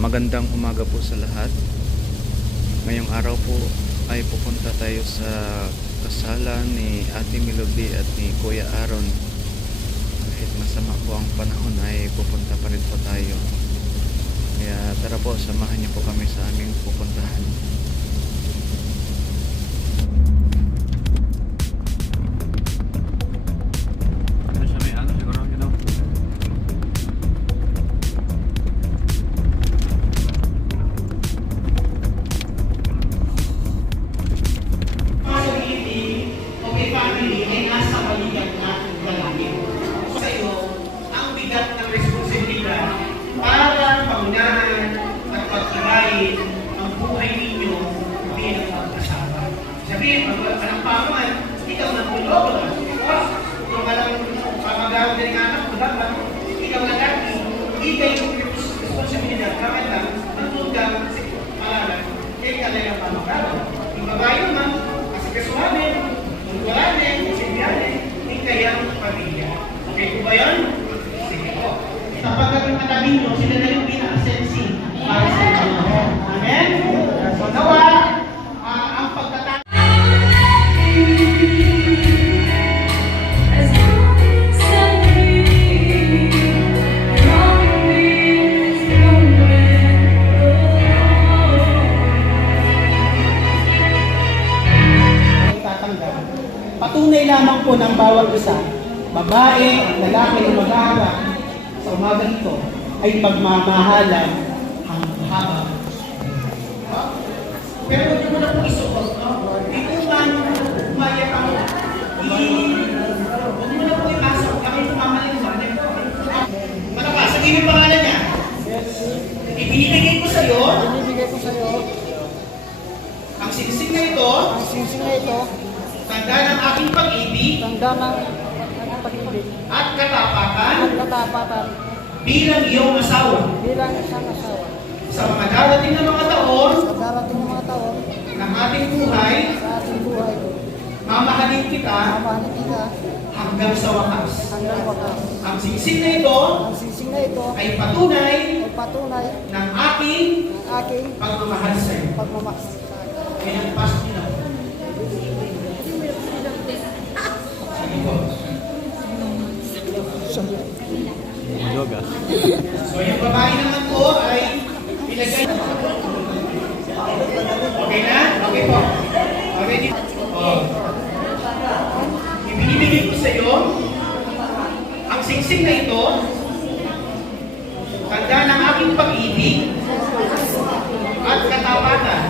Magandang umaga po sa lahat. Ngayong araw po ay pupunta tayo sa kasalan ni Ate Melody at ni Kuya Aaron. Kahit masama po ang panahon ay pupunta pa rin po tayo. Kaya tara po, samahan niyo po kami sa aming pupuntahan. Kapag ang katabi nyo, sila na yung pinaka-sensi para sa inyo. Amen? So, nawa, ang pagtatapos. Patunay lamang po ng bawat isa, babae at lalaki na maghaharap sa umaga ito ay pagmamahalan ang haba. Pero hindi mo na po isuot, no? Hindi ko man umayak ako. Huwag mo na po ipasok. Kami pumamaliwan. Ano ka? Sabihin yung pangalan niya. Ibinibigay ko sa'yo. Ang singsing na ito. Tanda ng aking pag-ibig. At katapatan. Bilang iyong asawa. Sa mga darating na mga taon. Ng ating buhay. Mamahalin kita. Hanggang sa wakas. Ang singsing na ito. Ay patunay. Ng aking pagmamahal sa iyo. Kaya pasok niyo na. Yoga. So yung babae naman po ay ilagay. Okay na? Okay po. Okay dito. Oh. Ibinibigay ko sa iyo ang singsing na ito. Tanda ng aking pag-ibig at katapatan.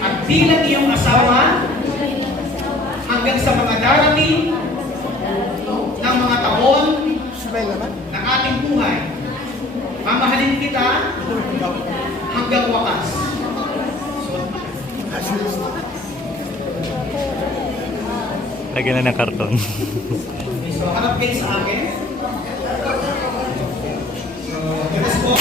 At bilang iyong asawa hanggang sa mga darating ng mga taon ng ating buhay. Mamahalin kita hanggang wakas. Lagyan na ng karton. So, harap kayo sa akin. So, yes po.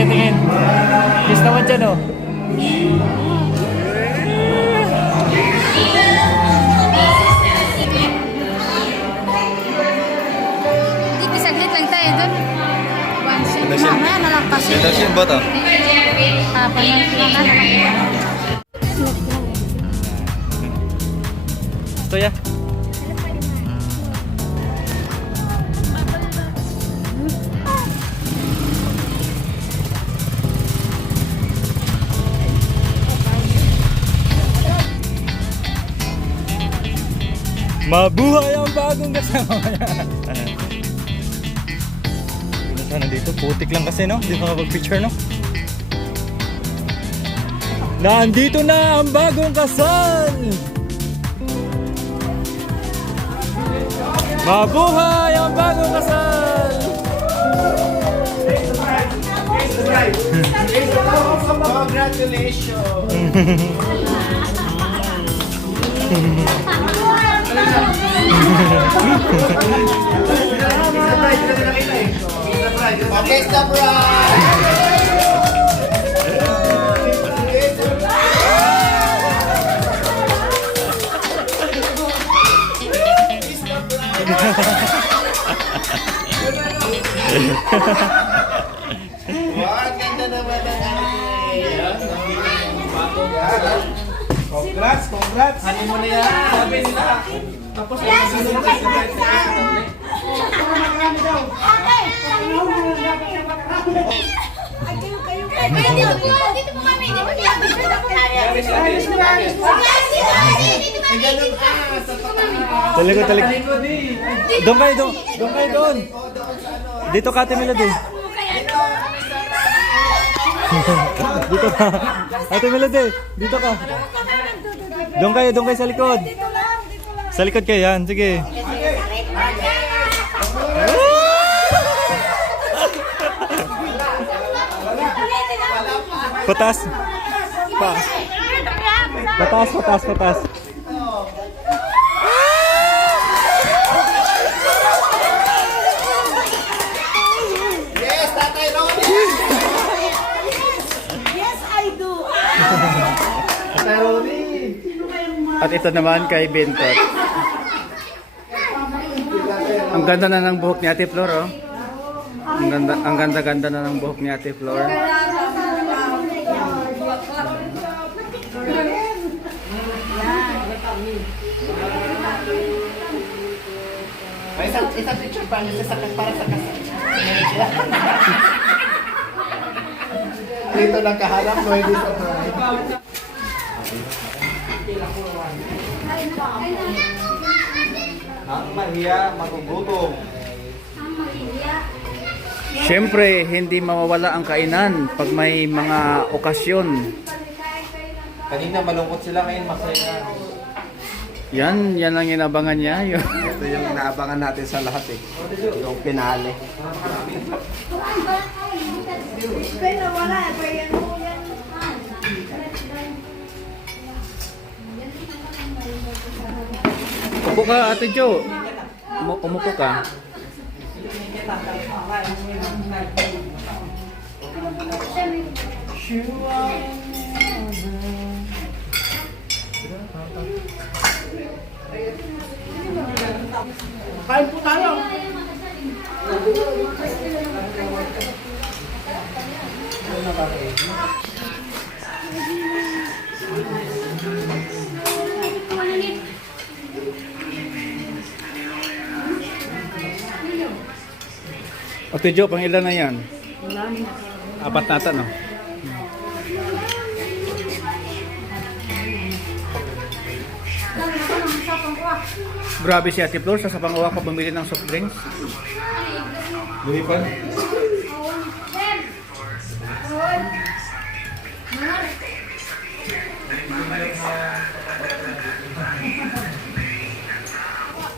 Tingin. Kiss naman dyan, oh. Hindi, saglit lang tayo doon. Mamaya na lang kasi. Ito siya ba ito? Pagmamalakan. Ito ya. Mabuhay ang bagong kasama niya. Sana dito, putik lang kasi no? Hindi makapag-picture no? Nandito na ang bagong kasal! Mabuhay ang bagong kasal! Congratulations! Okay, stop Wow, ganda naman ang Congrats, congrats! Ano mo na yan? Sabi nila. Tapos Dito po kami. Dito po Talikod, talikod. Doon kayo, doon. Doon kayo, doon. Dito ka, Ate Melody. Dito ka. Ate Melody, dito ka. Doon kayo sa likod. Sa likod kayo, yan. Sige. Patas. Patas. Yes, Tatay Ronnie! Yes, I do. Tatay Ronnie! At ito naman kay Bentot. Ang ganda na ng buhok ni Ate Flor, oh. Ang ganda na ng buhok ni Ate Flor. Isang picture pa niya para sa kasal. Dito nakaharap, no, hindi sa bride. Ang mahiya, magugutom. Siyempre, hindi mawawala ang kainan pag may mga okasyon. Kanina malungkot sila, ngayon masaya. Yan ang inabangan niya. Ito yung inaabangan natin sa lahat eh. Yung pinali. Pero wala, yan mo yan. Upo ka, Ate Jo. Umupo ka. Kain po tayo! Ate Jo, pang ilan na yan? Apat na ata, no? Grabe si Ate Flor, sa Sapangawa ko bumili ng soft drinks. Lumipad.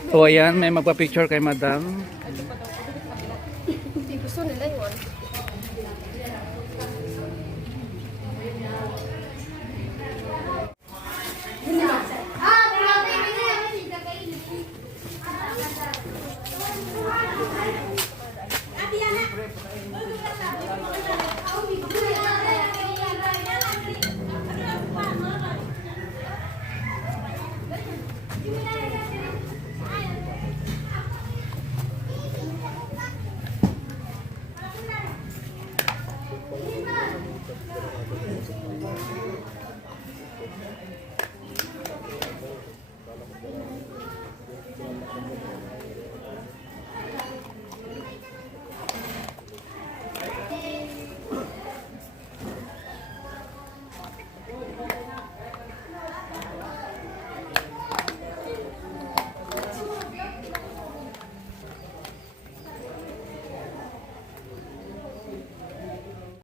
O ayan, may magpa-picture kay Madam. Gusto nila yun.